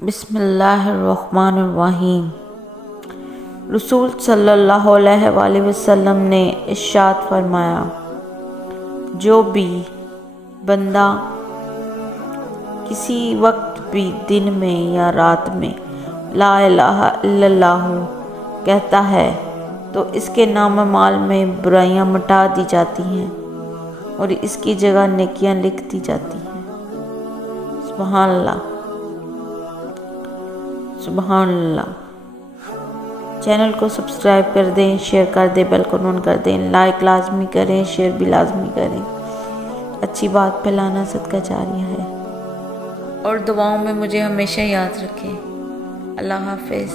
بسم اللہ الرحمن الرحیم۔ رسول صلی اللہ علیہ وآلہ وسلم نے ارشاد فرمایا، جو بھی بندہ کسی وقت بھی دن میں یا رات میں لا الہ الا اللہ کہتا ہے تو اس کے نام اعمال میں برائیاں مٹا دی جاتی ہیں اور اس کی جگہ نیکیاں لکھ دی جاتی ہیں۔ سبحان اللہ، سبحان اللہ۔ چینل کو سبسکرائب کر دیں، شیئر کر دیں، بیل کو آن کر دیں، لائک لازمی کریں، شیئر بھی لازمی کریں۔ اچھی بات پھیلانا صدقہ جاریہ ہے، اور دعاؤں میں مجھے ہمیشہ یاد رکھیں۔ اللہ حافظ۔